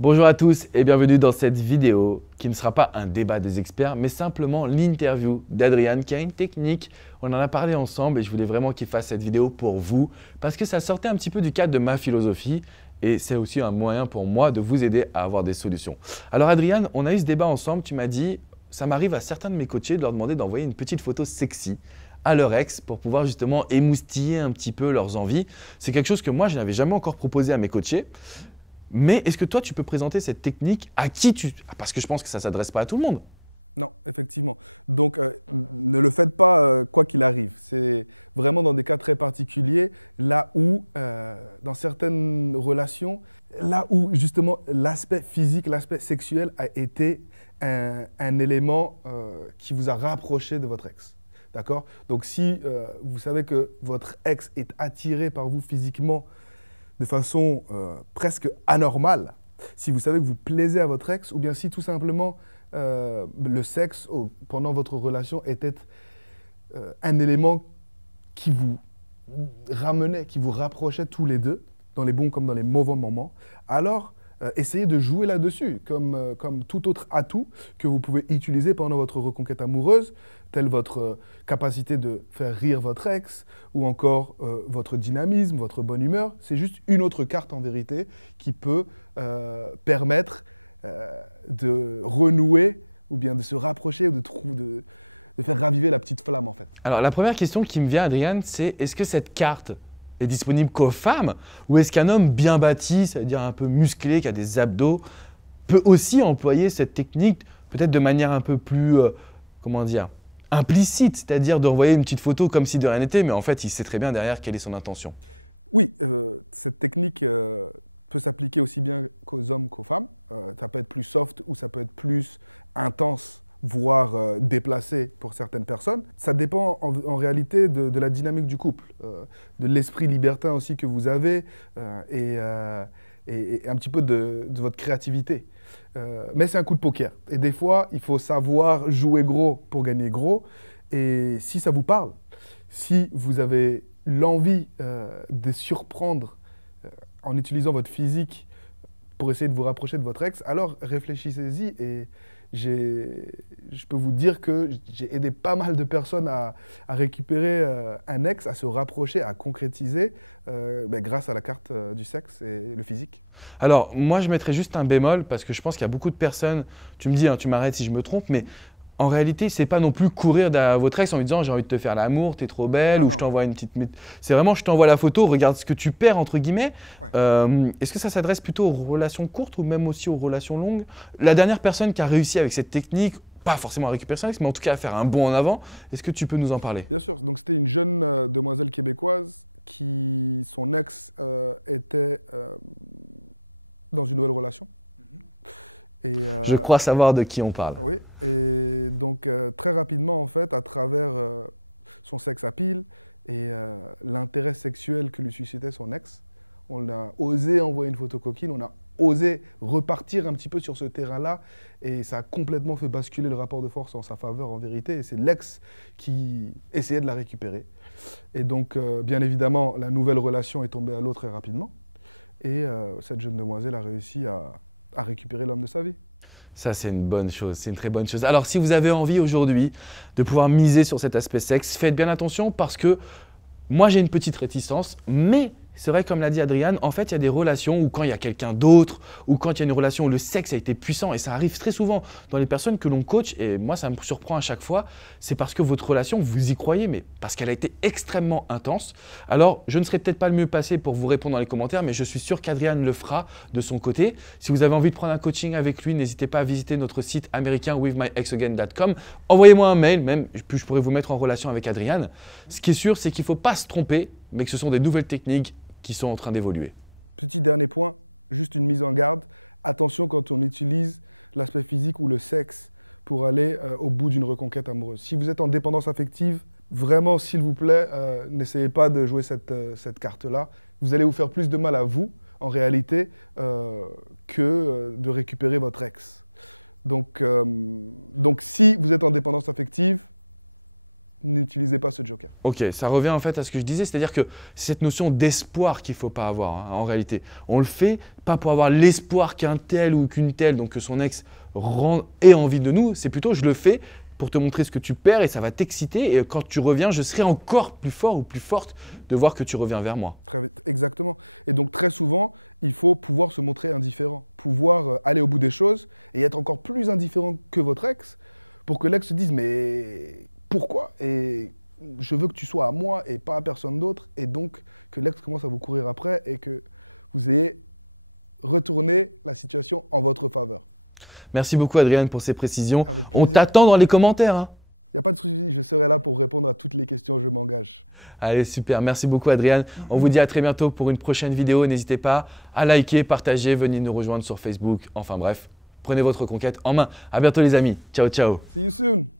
Bonjour à tous et bienvenue dans cette vidéo qui ne sera pas un débat des experts mais simplement l'interview d'Adrian qui a une technique. On en a parlé ensemble et je voulais vraiment qu'il fasse cette vidéo pour vous parce que ça sortait un petit peu du cadre de ma philosophie et c'est aussi un moyen pour moi de vous aider à avoir des solutions. Alors Adrian, on a eu ce débat ensemble, tu m'as dit ça m'arrive à certains de mes coachés de leur demander d'envoyer une petite photo sexy à leur ex pour pouvoir justement émoustiller un petit peu leurs envies. C'est quelque chose que moi je n'avais jamais encore proposé à mes coachés. Mais est-ce que toi, tu peux présenter cette technique à qui tu… Parce que je pense que ça ne s'adresse pas à tout le monde. Non, effectivement. Donc, ne le faites pas quoi qu'il arrive. C'est vraiment dans des cas très particuliers, là où, dans certaines relations, là où justement l'aspect physique, l'aspect sexuel a été un élément qui vous a rapproché de votre ex. D'accord? Donc, si vous savez que votre ex est attiré par vous physiquement de façon presque anormale, si vous savez que vous plaisez à votre ex, ou bien si tout simplement le sexe pendant votre relation était un élément qui vous ramenait, qui vous rapprochait tous les deux, dans les bons comme dans les mauvais moments, alors essayez de jouer là-dessus, comme tout autre atout que vous pouvez utiliser pendant votre reconquête amoureuse, telle votre capacité de faire rire votre ex, ou encore votre dynamisme, votre bonne humeur. C'est juste une autre carte en vérité qui peut permettre de renouer, ou bien de se rapprocher, ou de faire raviver la petite flamme en fait. Alors la première question qui me vient, Adrian, c'est est-ce que cette carte est disponible qu'aux femmes ou est-ce qu'un homme bien bâti, c'est-à-dire un peu musclé, qui a des abdos, peut aussi employer cette technique peut-être de manière un peu plus, comment dire, implicite, c'est-à-dire d'envoyer une petite photo comme si de rien n'était, mais en fait, il sait très bien derrière quelle est son intention. Oui, cette technique peut s'appliquer aussi bien qu'aux hommes qu'aux femmes. Ça peut être plus soft ou ça peut être plus intense, voire déplacé pour certaines personnes. Ça dépend en réalité de la dynamique du couple, de l'esprit libertin aussi que vous avez et un petit peu de votre créativité. Mais c'est un coup de poker. Et des fois, il faut savoir jouer gros pour gagner gros. Et si ça vous parle, si vous avez l'envie de surprendre en utilisant votre physique pour essayer de vous rapprocher de votre ex, alors réfléchissez-y et je peux vous dire que j'ai aidé pas mal de personnes à récupérer un ex, à se rapprocher, à concrétiser grâce à la carte du sexe et le physique. Alors moi, je mettrais juste un bémol parce que je pense qu'il y a beaucoup de personnes, tu me dis, hein, tu m'arrêtes si je me trompe, mais en réalité, c'est pas non plus courir derrière votre ex en lui disant j'ai envie de te faire l'amour, t'es trop belle, ou je t'envoie une petite… C'est vraiment je t'envoie la photo, regarde ce que tu perds entre guillemets. Ouais. Est-ce que ça s'adresse plutôt aux relations courtes ou même aussi aux relations longues? La dernière personne qui a réussi avec cette technique, pas forcément à récupérer son ex, mais en tout cas à faire un bond en avant, est-ce que tu peux nous en parler? Bien sûr, donc c'était une jeune demoiselle québécoise qui, son ex était dans une nouvelle relation. Et je crois savoir de qui on parle. Oui, et donc très rapidement, en fait, à travers son sex appeal et l'intérêt sexuel que lui suscitait son ex, on a osé envoyer une photo coquine, on a osé repartir un petit peu sur ce terrain-là et ça a complètement fait basculer le rapport de force en sa faveur en vérité et c'est l'ex qui essayait de la récupérer. Et donc, bien évidemment, la nouvelle relation est tombée à l'eau très rapidement et cette jeune demoiselle a réussi à récupérer l'homme de sa vie. Ça, c'est une bonne chose, c'est une très bonne chose. Alors, si vous avez envie aujourd'hui de pouvoir miser sur cet aspect sexe, faites bien attention parce que moi, j'ai une petite réticence, mais c'est vrai, comme l'a dit Adrian, en fait, il y a des relations où quand il y a quelqu'un d'autre ou quand il y a une relation où le sexe a été puissant, et ça arrive très souvent dans les personnes que l'on coach, et moi, ça me surprend à chaque fois, c'est parce que votre relation, vous y croyez, mais parce qu'elle a été extrêmement intense. Alors, je ne serai peut-être pas le mieux placé pour vous répondre dans les commentaires, mais je suis sûr qu'Adrian le fera de son côté. Si vous avez envie de prendre un coaching avec lui, n'hésitez pas à visiter notre site américain withmyexagain.com. Envoyez-moi un mail, même, puis je pourrais vous mettre en relation avec Adrian. Ce qui est sûr, c'est qu'il ne faut pas se tromper, mais que ce sont des nouvelles techniques qui sont en train d'évoluer. Petit dernier point, juste une mise en garde. Attention quand on utilise l'aspect physique ou le sexe pour aller au bout d'une reconquête amoureuse. Si vous êtes en dépendance affective, vraiment, s'il vous plaît, n'essayez pas de jouer cette carte-là. Vous allez vous faire plus de mal à vous, en réalité, que de récupérer votre ex. Donc si vous êtes en dépendance affective, n'utilisez pas ce joker. Ok, ça revient en fait à ce que je disais, c'est-à-dire que c'est cette notion d'espoir qu'il ne faut pas avoir en réalité. On le fait pas pour avoir l'espoir qu'un tel ou qu'une telle, donc que son ex ait envie de nous, c'est plutôt je le fais pour te montrer ce que tu perds et ça va t'exciter et quand tu reviens, je serai encore plus fort ou plus forte de voir que tu reviens vers moi. Exactement. Et donc très souvent, il faut pouvoir se montrer indifférent, pouvoir aller au bout des choses et être encore plus indifférent que votre ex pour que l'ex se dise mais pourquoi? Et je veux que tu sois à moi et pas à personne d'autre et donc que l'ex commence à vous courir après et que vous ayez retourné la situation en votre faveur. Merci beaucoup Adrien pour ces précisions. On t'attend dans les commentaires. Hein. Il n'y a pas de souci, je serai là pour répondre à toutes les questions, je m'engage. Allez, super. Merci beaucoup Adrien. On vous dit à très bientôt pour une prochaine vidéo. N'hésitez pas à liker, partager, venez nous rejoindre sur Facebook. Enfin bref, prenez votre conquête en main. À bientôt les amis. Ciao, ciao. See you soon.